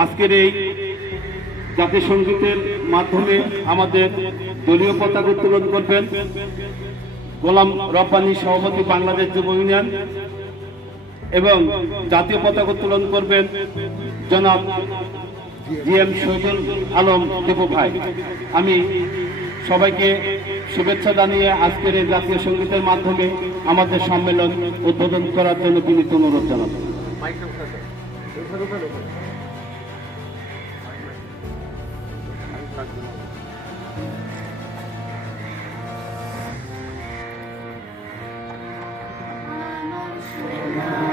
আজকের এই জাতীয় সঙ্গীতের মাধ্যমে আমাদের দলীয় পতাকা উত্তোলন করবেন গোলাম রব্বানী সভাপতি বাংলাদেশ যুব ইউনিয়ন এবং জাতীয় পতাকা উত্তোলন করবেন জনাব জি এম শহীদুল আলম দেবু ভাই। আমি সবাইকে শুভেচ্ছা জানিয়ে আজকের এই জাতীয় সঙ্গীতের মাধ্যমে আমাদের সম্মেলন উদ্বোধন করার জন্য বিনীত অনুরোধ জানাব তোমার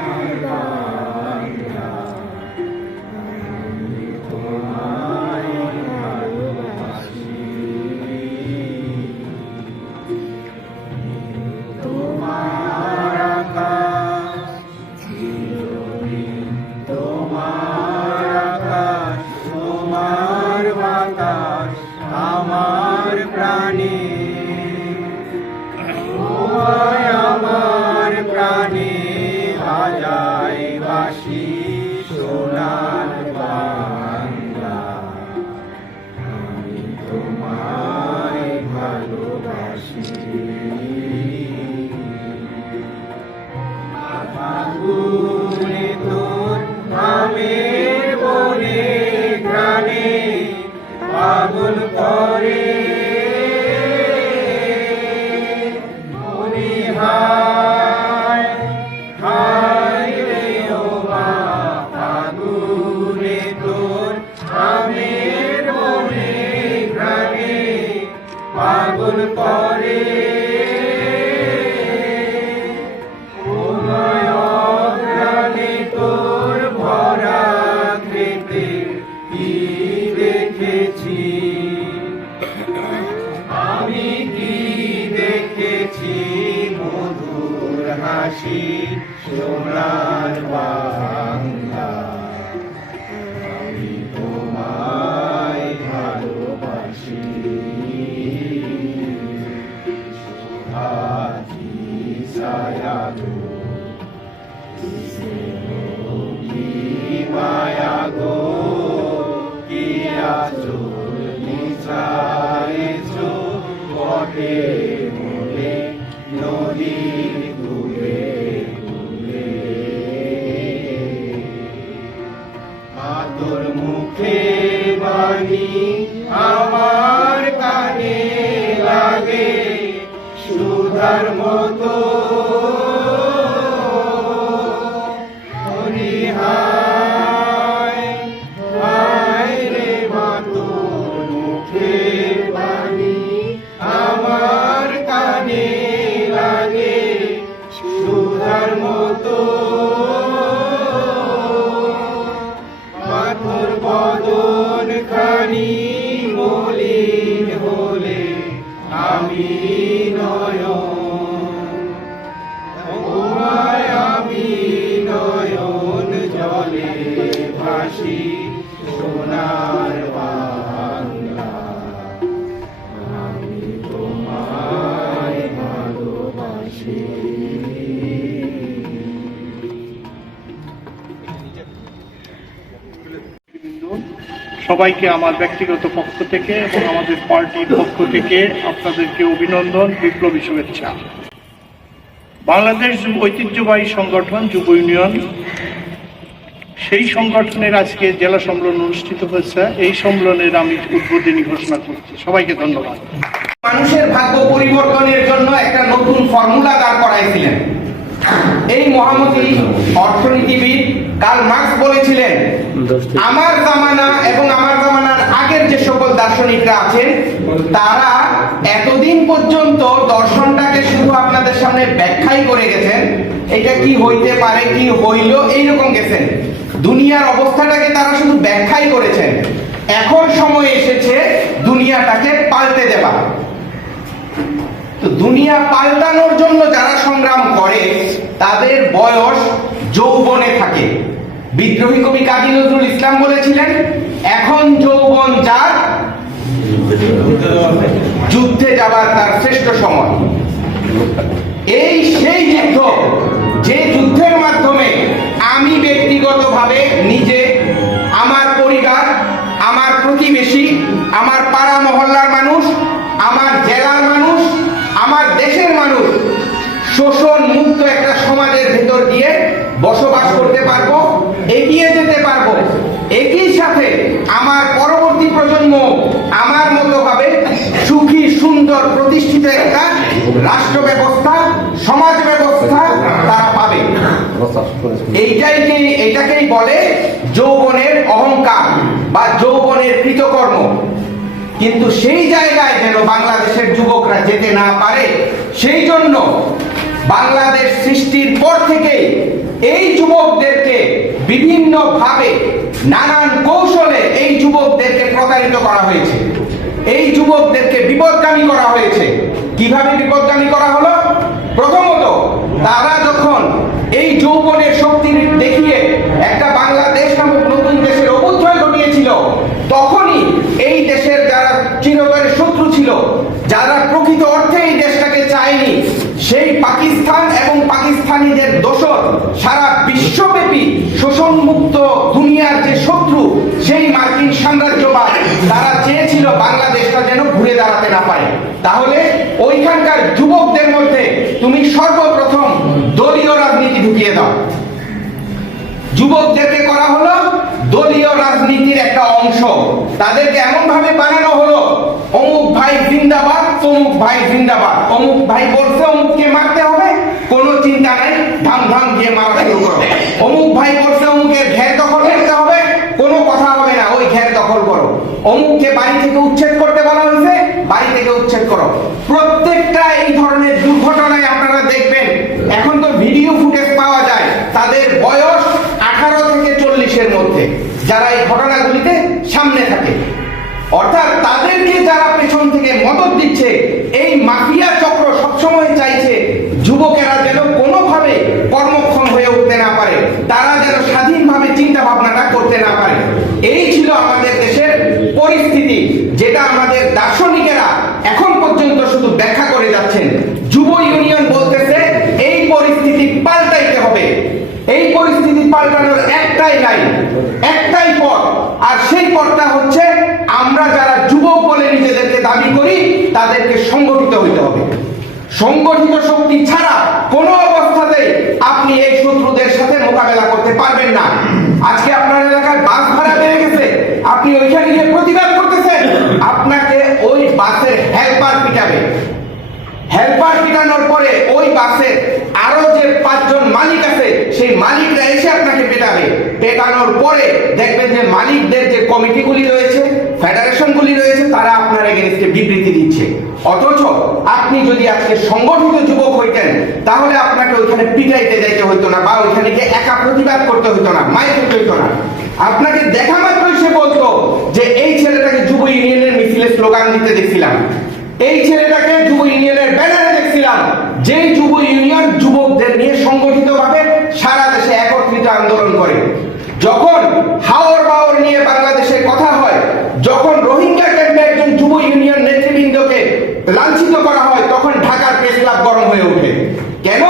করে। সায়াগো সবাইকে আমার ব্যক্তিগত পক্ষ থেকে এবং আমাদের পার্টির পক্ষ থেকে আপনাদেরকে অভিনন্দন, বিপ্লবী শুভেচ্ছা। বাংলাদেশ ঐতিহ্যবাহী সংগঠন, যুব ইউনিয়ন, সেই সংগঠনের আজকে জেলা সম্মেলন অনুষ্ঠিত হয়েছে। এই সম্মেলনের আমি উদ্বোধনী ঘোষণা করছি। সবাইকে ধন্যবাদ। মানুষের ভাগ্য পরিবর্তনের জন্য একটা নতুন ফর্মুলা দাঁড় করাইছিলেন। এই মহামতি অর্থনীতিবিদ কার্ল মার্কস বলেছিলেন আমার জামানা এবং আমার জামানার আগের যে সকল দার্শনিকরা আছেন তারা এতদিন পর্যন্ত দর্শনটাকে শুধু আপনাদের সামনে ব্যাখ্যাই করে গেছেন। এটা কি হইতে পারে কি হইল এইরকম গেছেন। দুনিয়ার অবস্থাটাকে তারা শুধু ব্যাখ্যাই করেছেন। এখন সময় এসেছে দুনিয়াটাকে পাল্টে দেবা তো দুনিয়া পাল্টানোর জন্য যারা সংগ্রাম করে তাদের বয়স যৌবনে থাকে। বিদ্রোহী কবি কাজী নজরুল ইসলাম বলেছিলেন, এখন যৌবন যার, যুদ্ধে যাবার তার শ্রেষ্ঠ সময়। এই সেই যুদ্ধ, যে যুদ্ধের মাধ্যমে আমি ব্যক্তিগতভাবে নিজে, আমার পরিবার, আমার প্রতিবেশী, আমার পাড়া মহল্লার মানুষ, আমার জেলার মানুষ, আমার দেশের মানুষ শোষণ মুক্ত একটা সমাজের ভেতর দিয়ে বসবাস করতে পারব। এগিয়ে যেতে পারব। একই সাথে আমার পরবর্তী প্রজন্ম আমার মতো ভাবে সুখী, সুন্দর, প্রতিষ্ঠিত একটা রাষ্ট্র ব্যবস্থা, সমাজ ব্যবস্থা তারা পাবে। এইটাই কি, এটাকেই বলে যৌবনের অহংকার বা যৌবনের কৃতকর্ম। কিন্তু সেই জায়গায় যেন বাংলাদেশের যুবকরা যেতে না পারে, সেই জন্য বাংলাদেশ সৃষ্টির পর থেকে এই যুবকদেরকে বিভিন্ন ভাবে নানান কৌশলে এই যুবকদেরকে প্রতারিত করা হয়েছে। এই যুবকদেরকে বিপদগামী করা হয়েছে। কীভাবে বিপদগামী করা হলো? প্রথমত, তারা যখন এই যৌবনের শক্তি দেখিয়ে একটা বাংলাদেশ নামক নতুন দেশের অভ্যুদয় ঘটিয়েছিল, তখনই এই দেশের যারা চিরতরের শত্রু ছিল, যারা পাকিস্তান এবং পাকিস্তানিদের দোষর সারা বিশ্বব্যাপী শোষণমুক্ত দুনিয়ার যে শত্রু, সেই মার্কিন সাম্রাজ্যবাদ, তারা চেয়েছিল বাংলাদেশটা যেন ঘুরে দাঁড়াতে না পারে। তাহলে ওইখানকার যুবকদের মধ্যে তুমি সর্বপ্রথম দলীয় রাজনীতি ঢুকিয়ে দাও। যুবকদেরকে করা হলো দলীয় রাজনীতির একটা অংশ। তাদেরকে এমন ভাবে বানানো হলো, অমুক ভাই জিন্দাবাদ, তমুক ভাই জিন্দাবাদ। অমুক ভাই বলছে মারতে হবে, কোনো চিন্তা নাই ধাম ধাম দিয়ে মারা শুরু করো। অমুক ভাই বলছে, অমুকের ঘের দখল করতে হবে, কোনো কথা হবে না, ওই ঘের দখল করো। অমুককে বাড়ি থেকে উচ্ছেদ করতে বলা হয়েছে, বাড়ি থেকে উচ্ছেদ করো। প্রত্যেকটা এই ধরনের দুর্ঘটনায় আপনারা দেখবেন, এখন তো ভিডিও ফুটেজ পাওয়া যায়, তাদের বয়স আঠারো থেকে চল্লিশের মধ্যে, যারা এই ঘটনাগুলিতে সামনে থাকে। অর্থাৎ তাদেরকে যারা পেছন থেকে মদত দিচ্ছে, এই মাফিয়া চক্র সবসময় চাইছে যুবকেরা যেন কোনোভাবে কর্মক্ষম হয়ে উঠতে না পারে, তারা যেন স্বাধীনভাবে চিন্তা ভাবনাটা করতে না পারে। এই ছিল আমাদের দেশের পরিস্থিতি, যেটা আমাদের দার্শনিকেরা এখন পর্যন্ত শুধু ব্যাখ্যা করে যাচ্ছেন। যুব ইউনিয়ন বলতেছে, এই পরিস্থিতি পাল্টাইতে হবে। এই পরিস্থিতি পাল্টানোর একটাই লাইন, একটাই পথ, আর সেই পথটা হচ্ছে আমরা যারা যুবক বলে নিজেদেরকে দাবি করি তাদেরকে সংগঠিত হইতে হবে সংগঠিত শক্তি ছাড়া কোনো অবস্থাতে আপনি এই শত্রুদের সাথে মোকাবেলা করতে পারবেন না। আজকে আপনার এলাকায় বাস ভাড়া বেড়ে গেছে। আপনি ওইখানে গিয়ে প্রতিবাদ করতেছেন। আপনাকে ওই বাসের হেল্পার পিটাবে। হেল্পার পিটানোর পরে ওই বাসে আরও যে পাঁচজন মালিক আছে, সেই মালিকরা এসে আপনাকে পেটাবে। পেটানোর পরে দেখবেন যে মালিকদের যে কমিটিগুলি রয়েছে ফেডারেশনগুলি রয়েছে, তারা আপনার এগেনস্টে বিবৃতি দিচ্ছে। অথচ আপনি যদি আজকে সংগঠিত যুবক হইতেন, তাহলে আপনাকে ওইখানে পিটাইতে যাইতে হইতো না, বা ওইখানে গিয়ে একা প্রতিবাদ করতে হইতো না, মাইক করতে না। আপনাকে দেখা মাত্রই সে বলতো যে, এই ছেলেটাকে যুব ইউনিয়নের মিছিলে স্লোগান দিতে দেখছিলাম। এই ছেলেটাকে যুব ইউনিয়নের ব্যানারে দেখছিলাম। যে যুব ইউনিয়ন যুবকদের নিয়ে সংগঠিত ভাবে সারা দেশে একত্রিত আন্দোলন করে। যখন হাওর বাওর নিয়ে বাংলাদেশে যখন রোহিঙ্গা ক্যাম্পে একজন যুব ইউনিয়ন নেতৃবৃন্দকে লাঞ্ছিত করা হয়, তখন ঢাকার প্রেস ক্লাব গরম হয়ে ওঠে। কেন?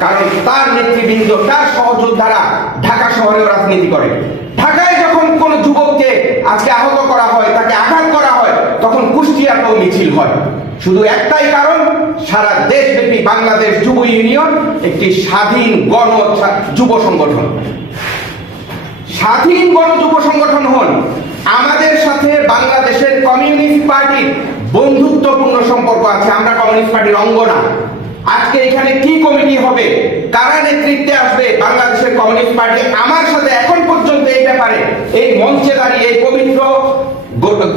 কারণ তার নেতৃবৃন্দ, তার সহযোদ্ধারা ঢাকা শহরেও রাজনীতি করে। ঢাকায় যখন কোন যুবককে আজকে আহত করা হয়, তাকে আঘাত করা হয়, তখন কুষ্টিয়াতেও মিছিল হয়। শুধু একটাই কারণ, সারা দেশব্যাপী বাংলাদেশ যুব ইউনিয়ন একটি স্বাধীন গণ যুব সংগঠন। স্বাধীন গণ যুব সংগঠন হন। আমাদের সাথে বাংলাদেশের কমিউনিস্ট পার্টির বন্ধুত্বপূর্ণ সম্পর্ক আছে। আমরা কমিউনিস্ট পার্টির অঙ্গ না আজকে এখানে কি কমিটি হবে? কারা নেতৃত্বে আসবে বাংলাদেশের কমিউনিস্ট পার্টি? আমার সাথে এখন পর্যন্ত এই ব্যাপারে, এই মঞ্চে দাঁড়িয়ে এই পবিত্র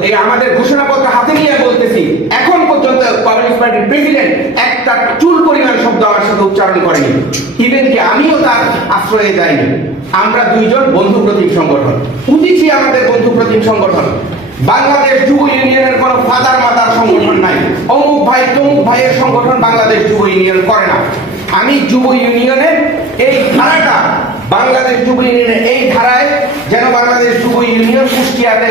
এই আমাদের ঘোষণাপত্র হাতে নিয়ে বলতেছি, এখন পর্যন্ত কমিউনিস্ট পার্টির প্রেসিডেন্ট একটা চুল পরিমাণ শব্দ আমার সাথে উচ্চারণ করেনি। ইভেন কি আমিও তার আশ্রয়ে যাইনি। আমরা দুইজন বন্ধু প্রতিম সংগঠন। উদিছি আমাদের বন্ধু প্রতিম সংগঠন। বাংলাদেশ যুব ইউনিয়নের কোনো ফাদার মাদার সংগঠন নাই। অমুক ভাই তমুক ভাইয়ের সংগঠন বাংলাদেশ যুব ইউনিয়ন করে না। আমি যুব ইউনিয়নের এই ধারাটা, বাংলাদেশ যুব ইউনিয়নের এই ধারায় যেন বাংলাদেশ যুব ইউনিয়ন কুষ্টিয়াতে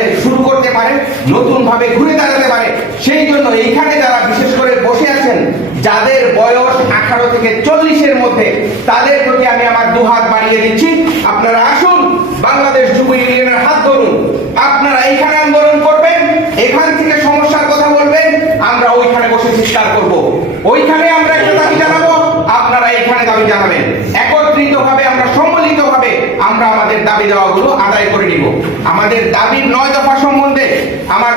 পারে নতুন ভাবে ঘুরে দাঁড়াতে পারে। সেই জন্য এইখানে যারা বিশেষ করে বসে আছেন, যাদের বয়স আঠারো থেকে চল্লিশের মধ্যে, তাদের প্রতি আমি আমার দুহাত বাড়িয়ে দিচ্ছি। আপনারা আসুন, বাংলাদেশ যুব ইউনিয়নের হাত ধরুন। আপনারা এইখানে আন্দোলন করবেন, এখান থেকে সমস্যার কথা বলবেন, আমরা ওইখানে বসে চিৎকার করব। ওইখানে আমরা একটা দাবি জানাব, আপনারা এখানে দাবি জানাবেন। একত্রিত ভাবে আমরা আমরা আমাদের দাবি দেওয়াগুলো আদায় করে নিব। আমাদের দাবির নয় দফা সম্বন্ধে আমার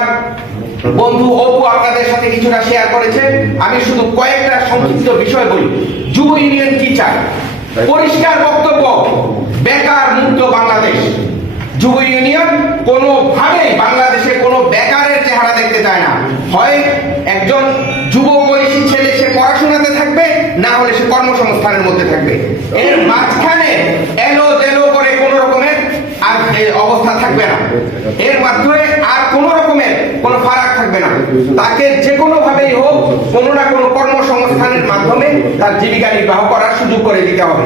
বন্ধু অপু আপনাদের সাথে কিছুটা শেয়ার করেছে। আমি শুধু কয়েকটা সংক্ষিপ্ত বিষয় বলি। যুব ইউনিয়ন কি চায়? পরিষ্কার বক্তব্য বেকার মুক্ত বাংলাদেশ। যুব ইউনিয়ন কোনোভাবেই বাংলাদেশে কোনো বেকারের চেহারা দেখতে চায় না। হয় একজন যুব বয়সী ছেলে সে পড়াশোনাতে থাকবে না হলে সে কর্মসংস্থানের মধ্যে থাকবে। এর মাঝখানে এলো দেলো অবস্থা থাকবে না। এর মাধ্যমে আর কোন রকমের কোনো ফারাক থাকবে না। তাকে যে কোনো ভাবেই হোক, কোনো না কোনো কর্মসংস্থানের মাধ্যমে তার জীবিকা নির্বাহ করার সুযোগ করে দিতে হবে।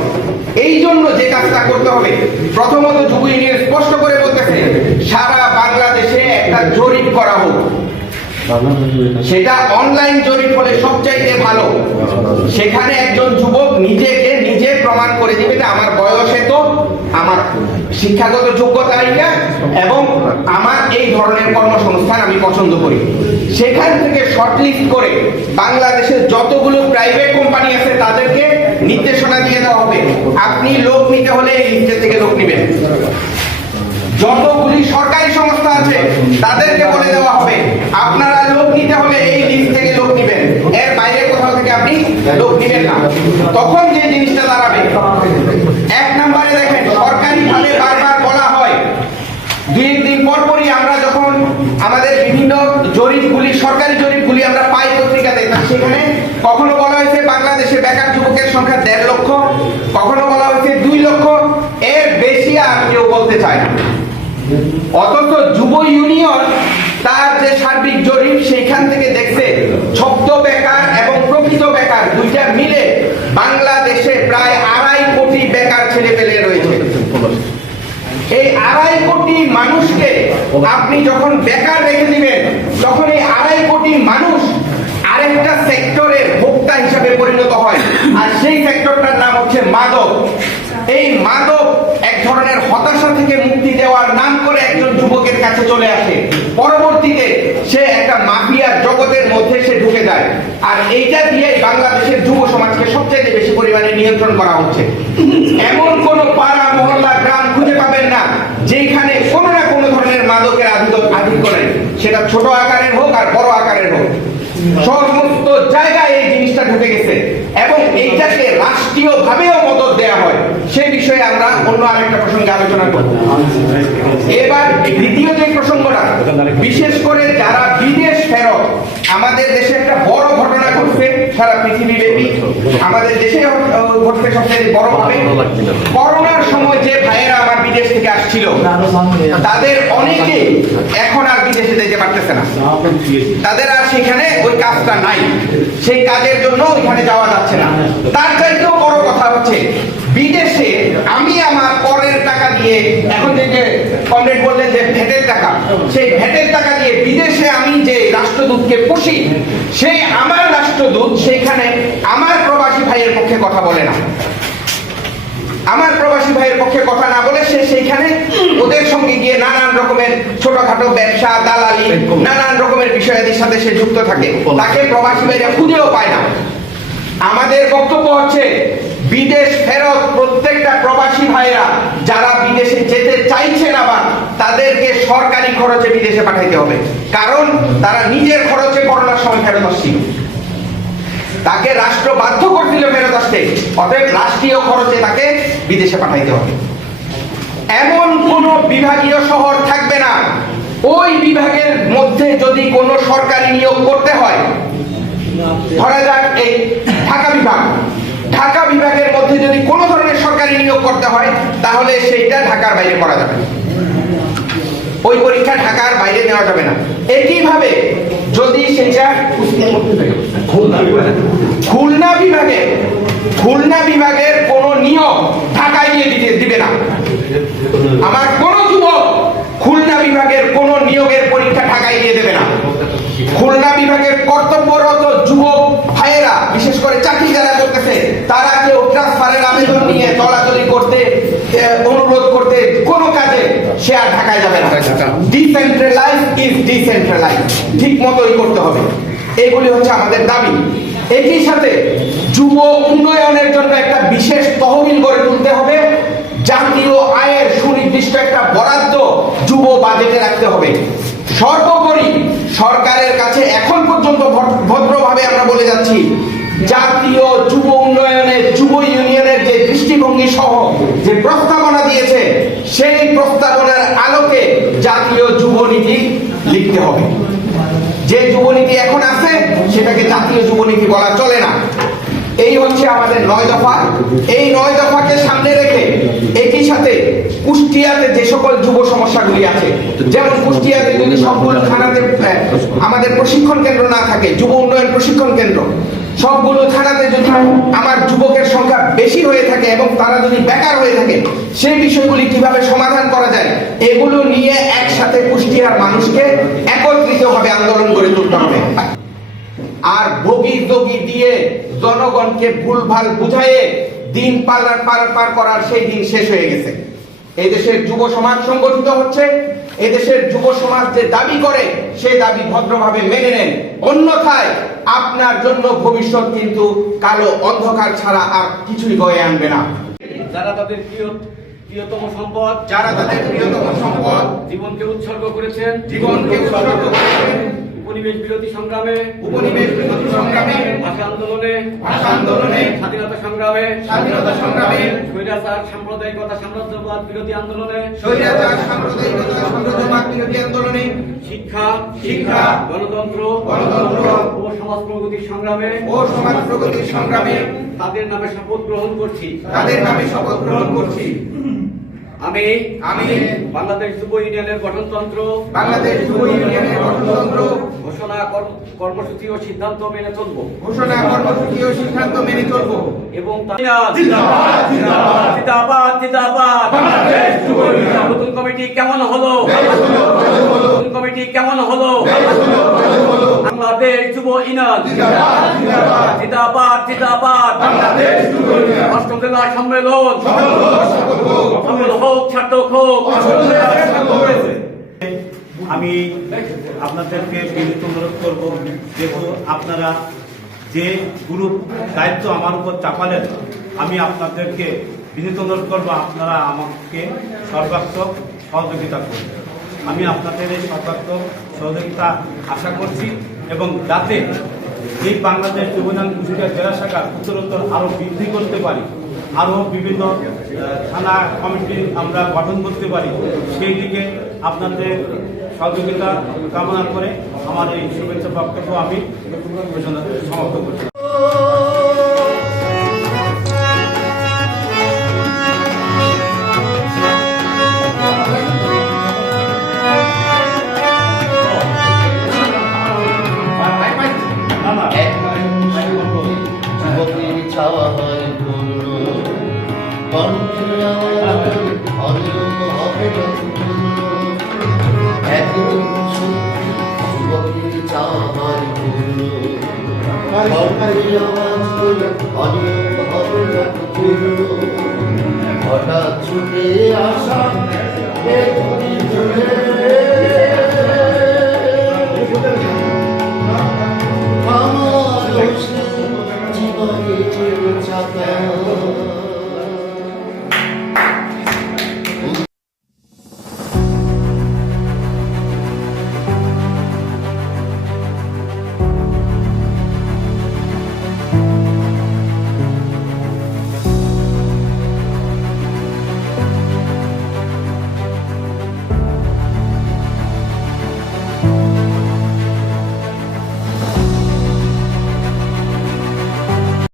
এই জন্য যে কাজটা করতে হবে, প্রথমত যুব ইউনিয়ন স্পষ্ট করে বলতেছে, সারা বাংলাদেশে একটা জরিপ করা হোক। সেটা অনলাইন জরিপ হলে সবচাইতে ভালো। সেখানে একজন যুবক নিজেকে নিজে প্রমাণ করে দিবে আমার বয়সে তো আমার শিক্ষাগত যোগ্যতা এইটা এবং আমার এই ধরনের কর্মসংস্থান আমি পছন্দ করি। সেখান থেকে শর্টলিস্ট করে বাংলাদেশের যতগুলো প্রাইভেট কোম্পানি আছে তাদেরকে নির্দেশনা দিয়ে দেওয়া হবে। আপনি লোক নিতে হলে এই লিস্টে থেকে লোক নেবেন। যতগুলি সরকারি সংস্থা আছে, তাদেরকে বলে দেওয়া হবে, আপনারা লোক নিতে হলে এই লিস্ট থেকে লোক নেবেন। এর বাইরে কোথাও থেকে আপনি লোক নেবেন না। তখন যে জিনিসটা দাঁড়াবে এক নম্বরে দেখেন সরকারি ভাবে বারবার বলা হয় দুই দিন পর পরই আমরা যখন আমাদের বিভিন্ন জরিপগুলি সরকারি জরিপগুলি আমরা পাই পত্রিকাতে তা সেখানে কখনো বলা হয়েছে বাংলাদেশে বেকার যুবকের সংখ্যা দেড় লক্ষ কখনো বলা হয়েছে দুই লক্ষ এর বেশি আর কেউ বলতে চায় না অথচ যুব ইউনিয়ন তার যে সার্বিক জরিপ সেইখান থেকে দেখছে ছদ্ম বেকার এবং প্রকৃত বেকার দুইটা মিলে বাংলাদেশে প্রায় আড়াই কোটি বেকার ছেলে পেলে রয়েছে এই আড়াই কোটি মানুষকে আপনি যখন বেকার রেখে দিবেন, তখন এই আড়াই কোটি মানুষ আরেকটা সেক্টরের ভোক্তা হিসাবে পরিণত হয়। আর সেই সেক্টরটার নাম হচ্ছে মাদক। এই মাদক এক ধরনের হতাশা থেকে মুক্তি দেওয়ার নাম করে একজন যুবকের কাছে চলে আসে। পরবর্তীতে সে একটা মাফিয়ার জগতের মধ্যে সে ঢুকে যায়। আর এইটা দিয়ে বাংলাদেশের যুব সমাজকে সবচেয়ে বেশি পরিমাণে নিয়ন্ত্রণ করা হচ্ছে। এমন কোন পাড়া মহল্লা গ্রাম খুঁজে পাবেন না যেখানে কোনো না কোনো ধরনের মাদকের আধিক- আধিক্য নেই সেটা ছোট আকারের হোক আর বড় আকারের হোক সমস্ত জায়গায় এই জিনিসটা ঢুকে গেছে এবং এইটাকে রাষ্ট্রীয় ভাবেও মদত দেওয়া হয় সেই বিষয়ে আমরা অন্য আরেকটা প্রসঙ্গে আলোচনা করব। এবার দ্বিতীয় যে প্রসঙ্গটা, বিশেষ করে যারা বিদেশ ফেরত, আমাদের দেশে একটা বড় ঘটনা সারা পৃথিবী ব্যাপী আমাদের দেশে ঘটছে সবচেয়ে বড় ভাবে করোনার সময় যে ভাইয়েরা আমার বিদেশ থেকে আসছিল, তাদের অনেকে এখন আর বিদেশে যেতে পারতেছে না। তাদের আর সেখানে ওই কাজটা নাই। সেই কাজের জন্য ওইখানে যাওয়া যাচ্ছে না। তার চাইতেও বড় কথা হচ্ছে, বিদেশে আমি আমার টাকা দিয়ে এখন কমরেড বললেন যে টাকা। সেই টাকা দিয়ে বিদেশে আমি যে রাষ্ট্রদূতকে পুষি, সেই আমার রাষ্ট্রদূত আমার প্রবাসী ভাইয়ের পক্ষে কথা বলে না। আমার প্রবাসী ভাইয়ের পক্ষে কথা না বলে সে সেইখানে ওদের সঙ্গে গিয়ে নানান রকমের ছোটখাটো ব্যবসা, দালালি, নানান রকমের বিষয়াদির সাথে সে যুক্ত থাকে। তাকে প্রবাসী ভাইরা খুঁজেও পায় না। আমাদের বক্তব্য হচ্ছে, বিদেশ ফেরত প্রত্যেকটা প্রবাসী ভাইরা যারা যেতে চাইছেন আবার তাদেরকে সরকারি খরচে বিদেশে পাঠাইতে হবে। কারণ তারা নিজের খরচে করোনার সময় ফেরত আসছিল তাকে রাষ্ট্র বাধ্য করছিল ফেরত আসতে। অতএব রাষ্ট্রীয় খরচে তাকে বিদেশে পাঠাইতে হবে। এমন কোন বিভাগীয় শহর থাকবে না। ওই বিভাগের মধ্যে যদি কোনো সরকারি নিয়োগ করতে হয়, ধরা যাক এই ঢাকা বিভাগ। ঢাকা বিভাগের মধ্যে যদি কোনো ধরনের সরকারি নিয়োগ করতে হয়, তাহলে সেইটা ঢাকার বাইরে করা যাবে ওই পরীক্ষা ঢাকার বাইরে নেওয়া যাবে না। একইভাবে যদি সেটা খুলনা বিভাগে, খুলনা বিভাগের কোন নিয়োগ ঢাকায় গিয়ে দিতে দিবে না। আমার কোন যুবক খুলনা বিভাগের কোন নিয়োগের পরীক্ষা ঢাকায় দিয়ে দেবে না। খুলনা বিভাগের কর্তব্যরত যুবক ভাইয়েরা, বিশেষ করে চাকরি যারা করতেছে তারা কেউ ট্রান্সফারের আবেদন নিয়ে দলাদলি করতে এ, অনুরোধ করতে কোনো কাজে সে আর ঢাকায় যাবে না। ডিসেন্ট্রালাইজ ইজ ডিসেন্ট্রালাইজ ঠিক মতোই করতে হবে। হচ্ছে আমাদের দাবি। একই সাথে যুব উন্নয়নের জন্য একটা বিশেষ তহবিল গড়ে তুলতে হবে। জাতীয় আয়ের বাজেটে রাখতে হবে। সর্বোপরি সরকারের কাছে এখন পর্যন্ত ভদ্র- ভদ্রভাবে আমরা বলে যাচ্ছি জাতীয় যুব উন্নয়নের যুব ইউনিয়নের যে দৃষ্টিভঙ্গি সহ যে প্রস্তাবনা দিয়েছে সেই প্রস্তাবনার আলোকে জাতীয় যুব নীতি লিখতে হবে। যে যুবনীতি এখন আছে, সেটাকে জাতীয় যুবনীতি বলা চলে না। এই হচ্ছে আমাদের নয় দফা। এই নয় দফাকে সামনে রেখে একই সাথে কুষ্টিয়াতে যে সকল যুব সমস্যাগুলি আছে, যেমন কুষ্টিয়াতে যদি সকল থানাতে আমাদের প্রশিক্ষণ কেন্দ্র না থাকে, যুব উন্নয়ন প্রশিক্ষণ কেন্দ্র সবগুলো থানাতে যদি আমার যুবকের সংখ্যা বেশি হয়ে থাকে এবং তারা যদি বেকার হয়ে থাকে, সেই বিষয়গুলি কীভাবে সমাধান করা যায়, এগুলো নিয়ে একসাথে কুষ্টিয়ার মানুষকে একত্রিতভাবে আন্দোলন গড়ে তুলতে হবে। আর বগি দগি দিয়ে জনগণকে ভুলভাল বুঝাইয়ে দিন পাল্লার পার পার করার সেই দিন শেষ হয়ে গেছে। এই দেশের যুব সমাজ সংগঠিত হচ্ছে। এই দেশের যুব সমাজ যে দাবি করে সে দাবি ভদ্রভাবে মেনে নেন। অন্যথায় আপনার জন্য ভবিষ্যৎ কিন্তু কালো অন্ধকার ছাড়া আর কিছুই বয়ে আনবে না। যারা তাদের প্রিয় প্রিয়তম সম্পদ যারা তাদের প্রিয়তম সম্পদ জীবনকে উৎসর্গ করেছেন। জীবনকে উৎসর্গ করেছেন। উপনিবেশ বিরোধী সংগ্রামে উপনিবেশ বিরোধী সংগ্রামে ভাষা আন্দোলনে ভাষা আন্দোলনে স্বাধীনতা সংগ্রামে স্বাধীনতা সংগ্রামে স্বৈরাচার সাম্প্রদায়িকতা সাম্রাজ্যবাদ বিরোধী আন্দোলনে স্বৈরাচার সাম্প্রদায়িকতা সাম্রাজ্যবাদ বিরোধী আন্দোলনে শিক্ষা শিক্ষা, গণতন্ত্র গণতন্ত্র, ও সমাজ প্রগতির সংগ্রামে ও সমাজ প্রগতির সংগ্রামে তাদের নামে শপথ গ্রহণ করছি। তাদের নামে শপথ গ্রহণ করছি। আমি আমি বাংলাদেশ যুব ইউনিয়নের গঠনতন্ত্র বাংলাদেশ যুব ইউনিয়নের গঠনতন্ত্র ঘোষণা কর- কর্মসূচি ও সিদ্ধান্ত মেনে চলব। ঘোষণা কর্মসূচি ও সিদ্ধান্ত মেনে চলব। এবং নতুন কমিটি কেমন হলো? নতুন কমিটি কেমন হলো। বাংলাদেশ যুব ইউনিয়ন। জিন্দাবাদ জিন্দাবাদ। অষ্টম জেলা সম্মেলন। সফল হোক সার্থক হোক। আমি আপনাদেরকে বিনীত অনুরোধ করব যেহেতু আপনারা যে গ্রুপ দায়িত্ব আমার উপর চাপালেন আমি আপনাদেরকে বিনীত অনুরোধ করব আপনারা আমাকে সর্বাত্মক সহযোগিতা করবেন আমি আপনাদের এই সর্বাত্মক সহযোগিতা আশা করছি। এবং যাতে এই বাংলাদেশ যুবনাং কুষ্টিয়া জেলা শাখা উত্তরোত্তর আরও বৃদ্ধি করতে পারি আরও বিভিন্ন থানা কমিটি আমরা গঠন করতে পারি, সেই দিকে আপনাদের সহযোগিতা কামনা করে আমার এই শুভেচ্ছা বক্তব্য আমি সমাপ্ত করছি। Amen.